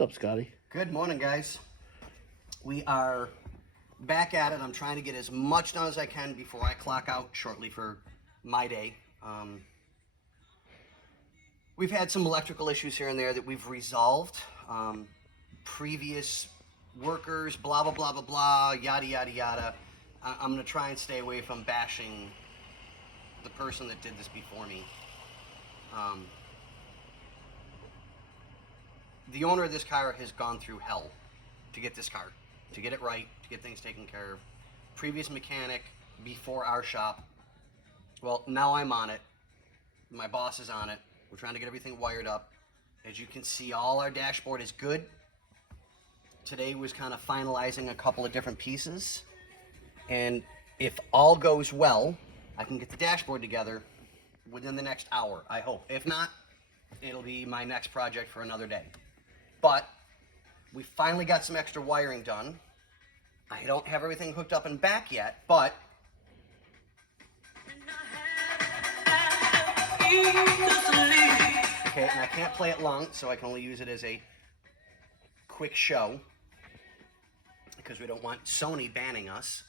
What's up, Scotty? Good morning, guys. We are back at it. I'm trying to get as much done as I can before I clock out shortly for my day. We've had some electrical issues here and there that we've resolved. Previous workers, blah, blah, blah, blah, blah, yada, yada, yada. I'm going to try and stay away from bashing the person that did this before me. The owner of this car has gone through hell to get this car, to get it right, to get things taken care of. Previous mechanic before our shop. Well, now I'm on it. My boss is on it. We're trying to get everything wired up. As you can see, all our dashboard is good. Today was kind of finalizing a couple of different pieces. And if all goes well, I can get the dashboard together within the next hour, I hope. If not, it'll be my next project for another day. But we finally got some extra wiring done. I don't have everything hooked up and back yet, but okay, and I can't play it long, so I can only use it as a quick show because we don't want Sony banning us.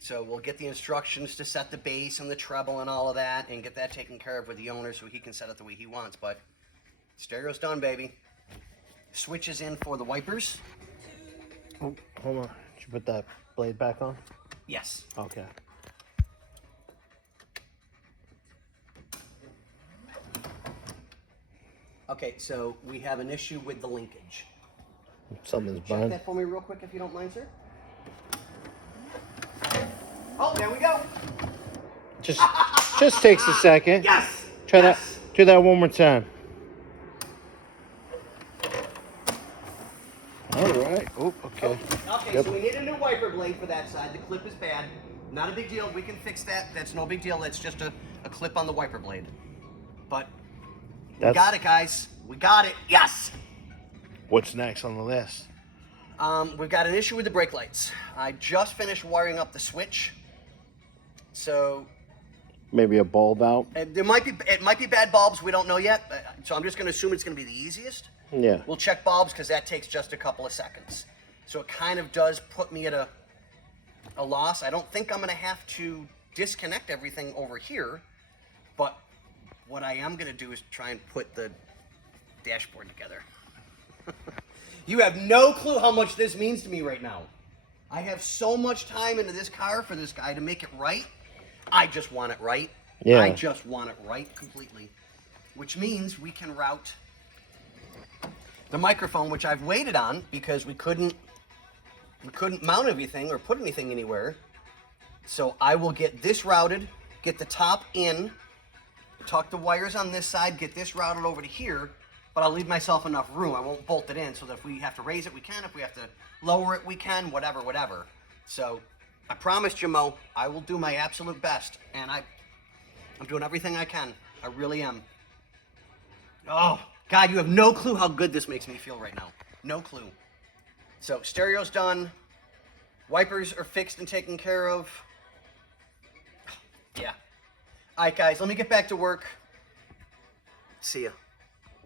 So we'll get the instructions to set the bass and the treble and all of that and get that taken care of with the owner so he can set it the way he wants. But stereo's done, baby. Switch is in for the wipers. Oh, hold on. Did you put that blade back on? Yes. Okay. Okay, so we have an issue with the linkage. Something's Check burned. that for me real quick if you don't mind, sir. Oh, there we go. Just takes a second. Yes. Try yes. that. Do that one more time. All right. Oh, okay. Okay, Yep. so we need a new wiper blade for that side. The clip is bad. Not a big deal. We can fix that. That's no big deal. It's just a clip on the wiper blade. But we got it, guys. We got it. Yes. What's next on the list? We've got an issue with the brake lights. I just finished wiring up the switch. So Maybe a bulb out. it might be bad bulbs. We don't know yet. So I'm just going to assume it's going to be the easiest. Yeah. We'll check bulbs because that takes just a couple of seconds. So it kind of does put me at a loss. I don't think I'm going to have to disconnect everything over here. But what I am going to do is try and put the dashboard together. You have no clue how much this means to me right now. I have so much time into this car for this guy to make it right. I just want it right. Yeah. I just want it right completely. Which means we can route the microphone, which I've waited on because we couldn't mount anything or put anything anywhere. So I will get this routed, get the top in, tuck the wires on this side, get this routed over to here, but I'll leave myself enough room. I won't bolt it in so that if we have to raise it, we can. If we have to lower it, we can, whatever. So I promised you, Mo, I will do my absolute best. And I'm doing everything I can. I really am. Oh, God, you have no clue how good this makes me feel right now. No clue. So stereo's done. Wipers are fixed and taken care of. Yeah. All right, guys, let me get back to work. See ya.